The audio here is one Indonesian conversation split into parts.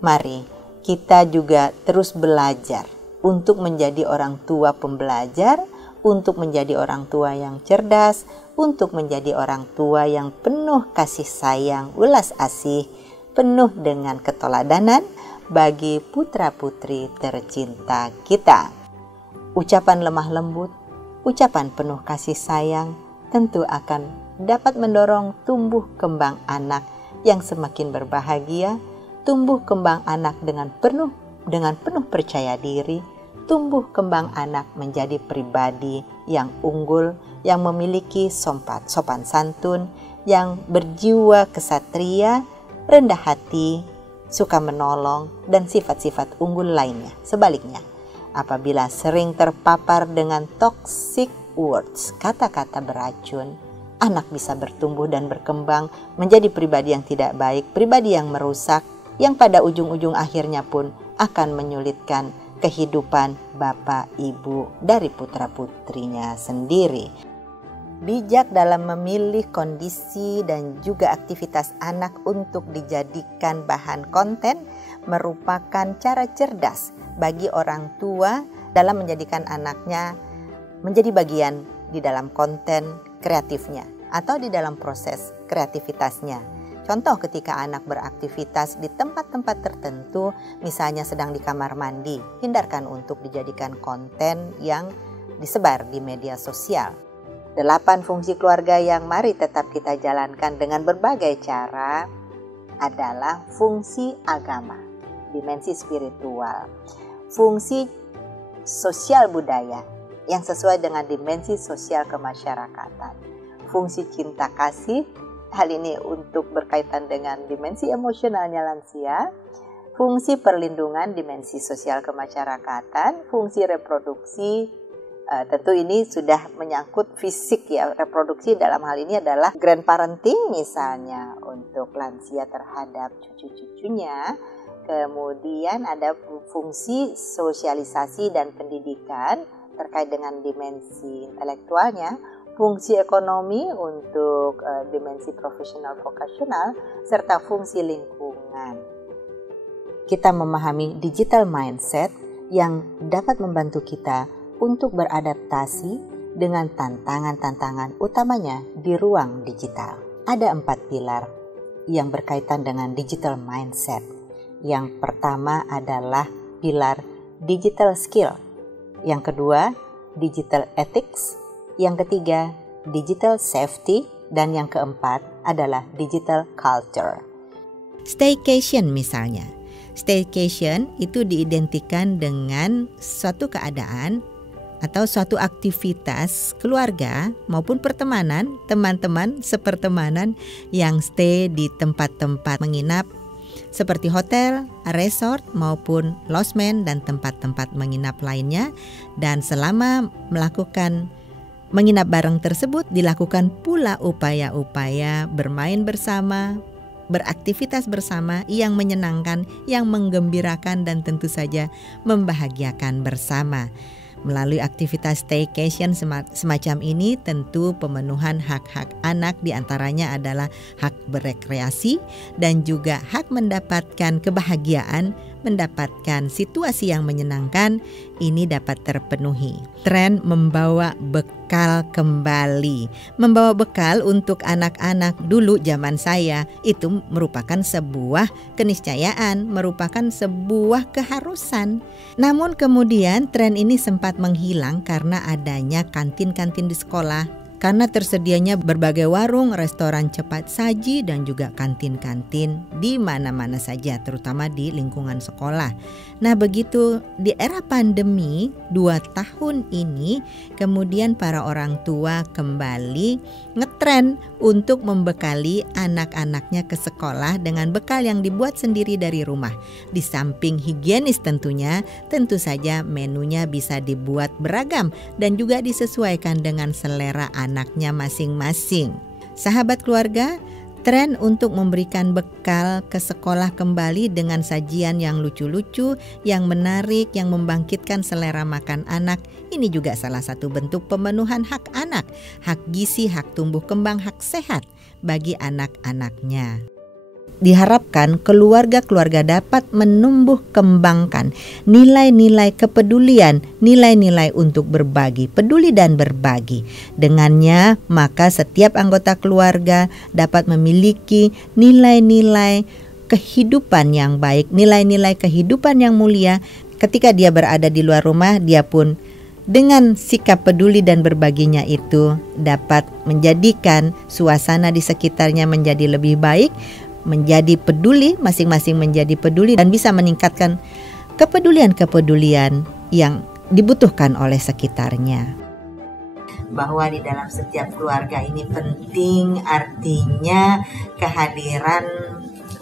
Mari kita juga terus belajar untuk menjadi orang tua pembelajar, untuk menjadi orang tua yang cerdas, untuk menjadi orang tua yang penuh kasih sayang, welas asih, penuh dengan keteladanan bagi putra-putri tercinta kita. Ucapan lemah lembut, ucapan penuh kasih sayang tentu akan dapat mendorong tumbuh kembang anak yang semakin berbahagia, tumbuh kembang anak dengan penuh percaya diri, tumbuh kembang anak menjadi pribadi yang unggul, yang memiliki sopan santun, yang berjiwa kesatria, rendah hati, suka menolong, dan sifat-sifat unggul lainnya. Sebaliknya, apabila sering terpapar dengan toxic words, kata-kata beracun, anak bisa bertumbuh dan berkembang menjadi pribadi yang tidak baik, pribadi yang merusak, yang pada ujung-ujung akhirnya pun akan menyulitkan kehidupan bapak ibu dari putra-putrinya sendiri. Bijak dalam memilih kondisi dan juga aktivitas anak untuk dijadikan bahan konten merupakan cara cerdas bagi orang tua dalam menjadikan anaknya menjadi bagian di dalam konten kreatifnya atau di dalam proses kreativitasnya. Contoh ketika anak beraktivitas di tempat-tempat tertentu, misalnya sedang di kamar mandi, hindarkan untuk dijadikan konten yang disebar di media sosial. 8 fungsi keluarga yang mari tetap kita jalankan dengan berbagai cara adalah fungsi agama, dimensi spiritual, fungsi sosial budaya yang sesuai dengan dimensi sosial kemasyarakatan, fungsi cinta kasih, hal ini untuk berkaitan dengan dimensi emosionalnya lansia, fungsi perlindungan, dimensi sosial kemasyarakatan, fungsi reproduksi, tentu ini sudah menyangkut fisik ya, reproduksi dalam hal ini adalah grandparenting misalnya untuk lansia terhadap cucu-cucunya. Kemudian ada fungsi sosialisasi dan pendidikan terkait dengan dimensi intelektualnya, fungsi ekonomi untuk dimensi profesional vokasional, serta fungsi lingkungan. Kita memahami digital mindset yang dapat membantu kita untuk beradaptasi dengan tantangan-tantangan utamanya di ruang digital. Ada 4 pilar yang berkaitan dengan digital mindset. Yang pertama adalah pilar digital skill. Yang kedua, digital ethics. Yang ketiga, digital safety. Dan yang keempat adalah digital culture. Staycation misalnya. Staycation itu diidentikan dengan suatu keadaan atau suatu aktivitas keluarga maupun pertemanan, teman-teman sepertemanan yang stay di tempat-tempat menginap seperti hotel, resort maupun lodgement dan tempat-tempat menginap lainnya. Dan selama melakukan menginap bareng tersebut dilakukan pula upaya-upaya bermain bersama, beraktivitas bersama yang menyenangkan, yang menggembirakan dan tentu saja membahagiakan bersama. Melalui aktivitas staycation semacam ini tentu pemenuhan hak-hak anak diantaranya adalah hak berekreasi dan juga hak mendapatkan kebahagiaan, mendapatkan situasi yang menyenangkan ini dapat terpenuhi. Tren membawa bekal kembali. Membawa bekal untuk anak-anak dulu zaman saya itu merupakan sebuah keniscayaan, merupakan sebuah keharusan. Namun kemudian tren ini sempat menghilang karena adanya kantin-kantin di sekolah. Karena tersedianya berbagai warung, restoran cepat saji dan juga kantin-kantin di mana-mana saja, terutama di lingkungan sekolah. Nah begitu di era pandemi 2 tahun ini, kemudian para orang tua kembali ngetren untuk membekali anak-anaknya ke sekolah dengan bekal yang dibuat sendiri dari rumah. Di samping higienis tentunya, tentu saja menunya bisa dibuat beragam dan juga disesuaikan dengan selera anaknya masing-masing. Sahabat keluarga, tren untuk memberikan bekal ke sekolah kembali dengan sajian yang lucu-lucu, yang menarik, yang membangkitkan selera makan anak, ini juga salah satu bentuk pemenuhan hak anak, hak gizi, hak tumbuh kembang, hak sehat bagi anak-anaknya. diharapkan keluarga-keluarga dapat menumbuh kembangkan nilai-nilai kepedulian, nilai-nilai untuk berbagi, peduli dan berbagi. Dengannya, maka setiap anggota keluarga dapat memiliki nilai-nilai kehidupan yang baik, nilai-nilai kehidupan yang mulia. Ketika dia berada di luar rumah, dia pun dengan sikap peduli dan berbaginya itu dapat menjadikan suasana di sekitarnya menjadi lebih baik, menjadi peduli, masing-masing menjadi peduli dan bisa meningkatkan kepedulian-kepedulian yang dibutuhkan oleh sekitarnya. Bahwa di dalam setiap keluarga ini penting, artinya kehadiran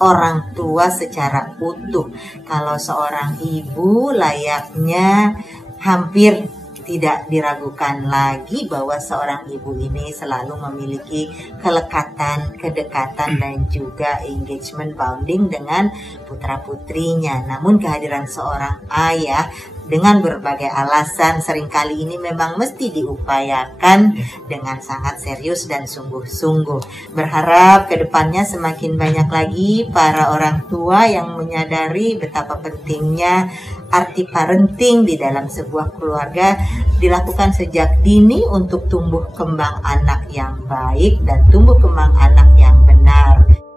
orang tua secara utuh. Kalau seorang ibu layaknya hampir tidak diragukan lagi bahwa seorang ibu ini selalu memiliki kelekatan, kedekatan dan juga engagement bonding dengan putra-putrinya. Namun kehadiran seorang ayah dengan berbagai alasan seringkali ini memang mesti diupayakan dengan sangat serius dan sungguh-sungguh. Berharap kedepannya semakin banyak lagi para orang tua yang menyadari betapa pentingnya arti parenting di dalam sebuah keluarga dilakukan sejak dini untuk tumbuh kembang anak yang baik dan tumbuh kembang anak yang benar.